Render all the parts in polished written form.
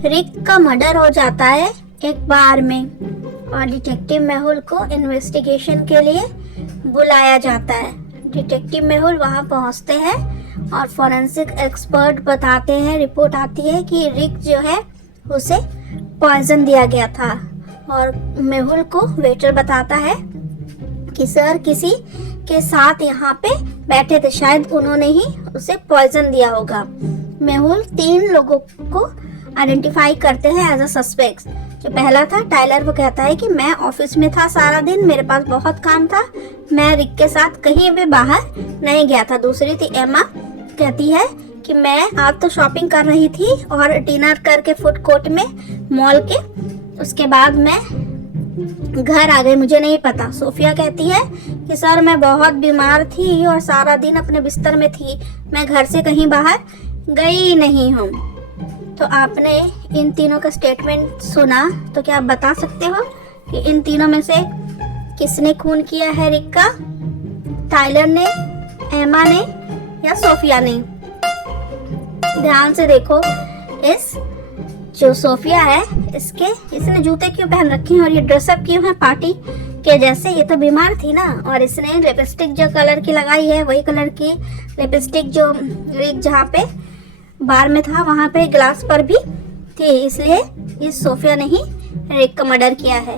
रिक का मर्डर हो जाता है एक बार में और डिटेक्टिव मेहुल को इन्वेस्टिगेशन के लिए बुलाया जाता है। डिटेक्टिव मेहुल वहां पहुंचते हैं और फोरेंसिक एक्सपर्ट बताते हैं, रिपोर्ट आती है कि रिक जो है उसे पॉइजन दिया गया था। और मेहुल को वेटर बताता है कि सर किसी के साथ यहाँ पे बैठे थे, शायद उन्होंने ही उसे पॉइजन दिया होगा। मेहुल 3 लोगों को आइडेंटिफाई करते हैं एज अ सस्पेक्ट्स। जो पहला था टाइलर, वो कहता है कि मैं ऑफिस में था सारा दिन, मेरे पास बहुत काम था, मैं रिक के साथ कहीं भी बाहर नहीं गया था। दूसरी थी एमा, कहती है कि मैं आज तो शॉपिंग कर रही थी और डिनर करके फूड कोर्ट में मॉल के, उसके बाद मैं घर आ गई, मुझे नहीं पता। सोफिया कहती है कि सर मैं बहुत बीमार थी और सारा दिन अपने बिस्तर में थी, मैं घर से कहीं बाहर गई नहीं हूँ। तो आपने इन तीनों का स्टेटमेंट सुना, तो क्या आप बता सकते हो कि इन तीनों में से किसने खून किया है रिक का? टाइलर ने, एमा ने या सोफिया ने? ध्यान से देखो, इस जो सोफिया है इसने जूते क्यों पहन रखे हैं और ये ड्रेसअप क्यों है पार्टी के जैसे? ये तो बीमार थी ना। और इसने लिपस्टिक जो कलर की लगाई है वही कलर की लिपस्टिक जो रिक जहाँ पे बार में था वहां पे ग्लास पर भी थी, इसलिए इस सोफिया ने ही रिक का मर्डर किया है।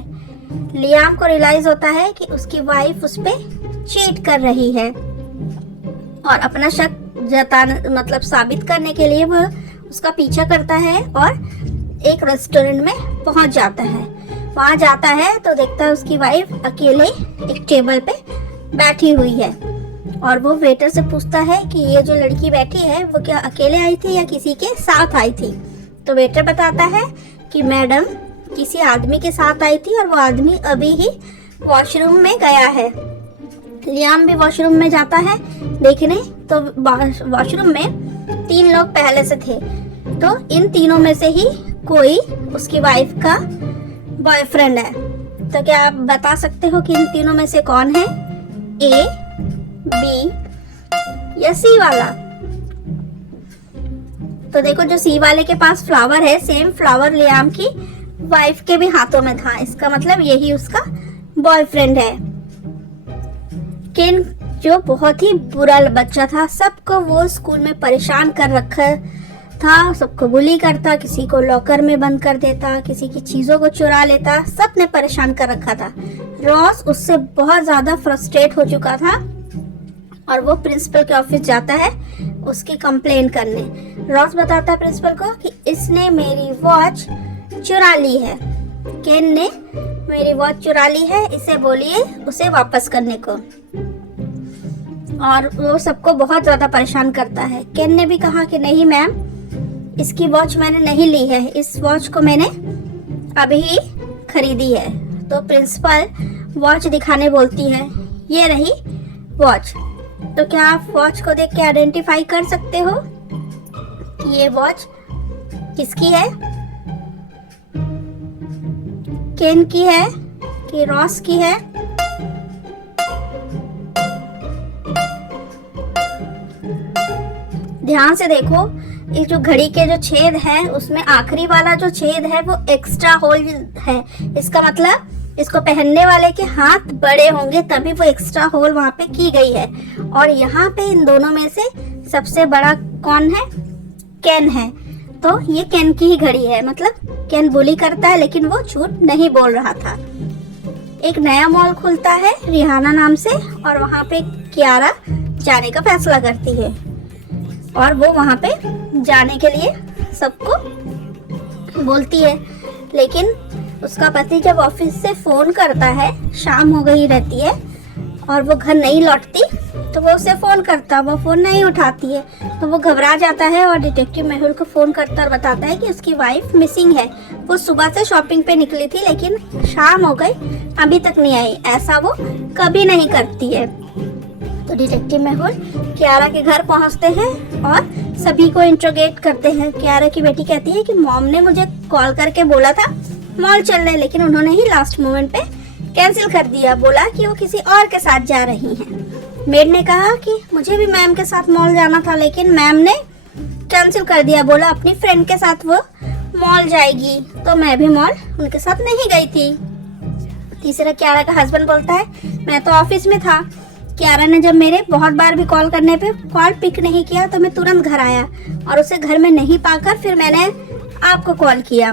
लियाम को रियलाइज होता है कि उसकी वाइफ उस पे चीट कर रही है और अपना शक मतलब साबित करने के लिए वो उसका पीछा करता है और एक रेस्टोरेंट में पहुंच जाता है। वहां जाता है तो देखता है उसकी वाइफ अकेले एक टेबल पे बैठी हुई है और वो वेटर से पूछता है कि ये जो लड़की बैठी है वो क्या अकेले आई थी या किसी के साथ आई थी? तो वेटर बताता है कि मैडम किसी आदमी के साथ आई थी और वो आदमी अभी ही वॉशरूम में गया है। लियाम भी वॉशरूम में जाता है देखने, तो वॉशरूम में 3 लोग पहले से थे, तो इन तीनों में से ही कोई उसकी वाइफ का बॉयफ्रेंड है। तो क्या आप बता सकते हो कि इन तीनों में से कौन है? ए, बी या सी वाला? तो देखो, जो सी वाले के पास फ्लावर है, सेम फ्लावर लियाम की वाइफ के भी हाथों में था, इसका मतलब यही उसका बॉयफ्रेंड है। केन जो बहुत ही बुरा बच्चा था, सबको वो स्कूल में परेशान कर रखा था, सबको बुली करता, किसी को लॉकर में बंद कर देता, किसी की चीजों को चुरा लेता, सबने परेशान कर रखा था। रॉस उससे बहुत ज्यादा फ्रस्ट्रेट हो चुका था और वो प्रिंसिपल के ऑफिस जाता है उसकी कंप्लेन करने। रॉस बताता है प्रिंसिपल को कि इसने मेरी वॉच चुरा ली है, केन ने मेरी वॉच चुरा ली है, इसे बोलिए उसे वापस करने को। और वो सबको बहुत ज्यादा परेशान करता है। केन ने भी कहा कि नहीं मैम, इसकी वॉच मैंने नहीं ली है, इस वॉच को मैंने अभी ही खरीदी है। तो प्रिंसिपल वॉच दिखाने बोलती है, ये रही वॉच। तो क्या आप वॉच को देख के आइडेंटिफाई कर सकते हो कि ये वॉच किसकी है? केन की है कि रॉस की है? ध्यान से देखो, ये जो घड़ी के जो छेद है उसमें आखिरी वाला जो छेद है वो एक्स्ट्रा होल है। इसका मतलब इसको पहनने वाले के हाथ बड़े होंगे तभी वो एक्स्ट्रा होल वहां पे की गई है। और यहाँ पे इन दोनों में से सबसे बड़ा कौन है? केन है। तो ये केन की ही घड़ी है, मतलब केन बुली करता है लेकिन वो झूठ नहीं बोल रहा था। एक नया मॉल खुलता है रिहाना नाम से और वहां पे कियारा जाने का फैसला करती है और वो वहां पे जाने के लिए सबको बोलती है। लेकिन उसका पति जब ऑफिस से फोन करता है, शाम हो गई रहती है और वो घर नहीं लौटती, तो वो उसे फोन करता, वो फोन नहीं उठाती है, तो वो घबरा जाता है और डिटेक्टिव मेहुल को फोन करता और बताता है कि उसकी वाइफ मिसिंग है। वो सुबह से शॉपिंग पे निकली थी लेकिन शाम हो गई अभी तक नहीं आई, ऐसा वो कभी नहीं करती है। तो डिटेक्टिव मेहुल कियारा के घर पहुंचते हैं और सभी को इंट्रोगेट करते हैं। कियारा की बेटी कहती है कि मॉम ने मुझे कॉल करके बोला था मॉल चलने, लेकिन उन्होंने ही लास्ट मोमेंट पे कैंसिल कर दिया, बोला कि वो किसी और के साथ जा रही हैं। मेड ने कहा कि मुझे भी मैम के साथ मॉल जाना था लेकिन मैम ने कैंसिल कर दिया, बोला अपनी फ्रेंड के साथ वो मॉल जाएगी, तो मैं भी मॉल उनके साथ नहीं गई थी। तीसरा, कियारा का हस्बैंड बोलता है मैं तो ऑफिस में था। कियारा ने जब मेरे बहुत बार भी कॉल करने पे कॉल पिक नहीं किया तो मैं तुरंत घर आया और उसे घर में नहीं पाकर फिर मैंने आपको कॉल किया।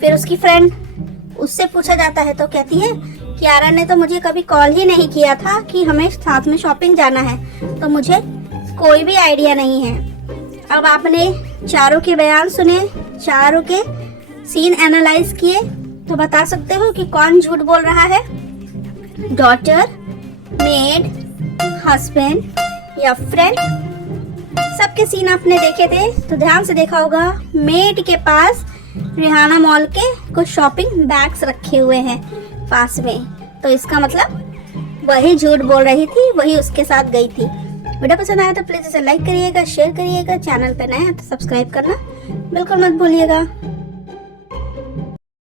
फिर उसकी फ्रेंड, उससे पूछा जाता है तो कहती है कियारा ने तो मुझे कभी कॉल ही नहीं किया था कि हमें साथ में शॉपिंग जाना है, तो मुझे कोई भी आइडिया नहीं है। अब आपने चारों के बयान सुने, चारों के सीन एनालाइज किए, तो बता सकते हो कि कौन झूठ बोल रहा है? डॉटर, मेड, हस्बैंड या फ्रेंड? सबके सीन आपने देखे थे तो ध्यान से देखा होगा। मेड के पास रिहाना मॉल के कुछ शॉपिंग बैग्स रखे हुए हैं पास में, तो इसका मतलब वही झूठ बोल रही थी, वही उसके साथ गई थी। वीडियो पसंद आया तो प्लीज इसे लाइक करिएगा, शेयर करिएगा, चैनल पे नए हैं तो सब्सक्राइब करना बिल्कुल मत भूलिएगा।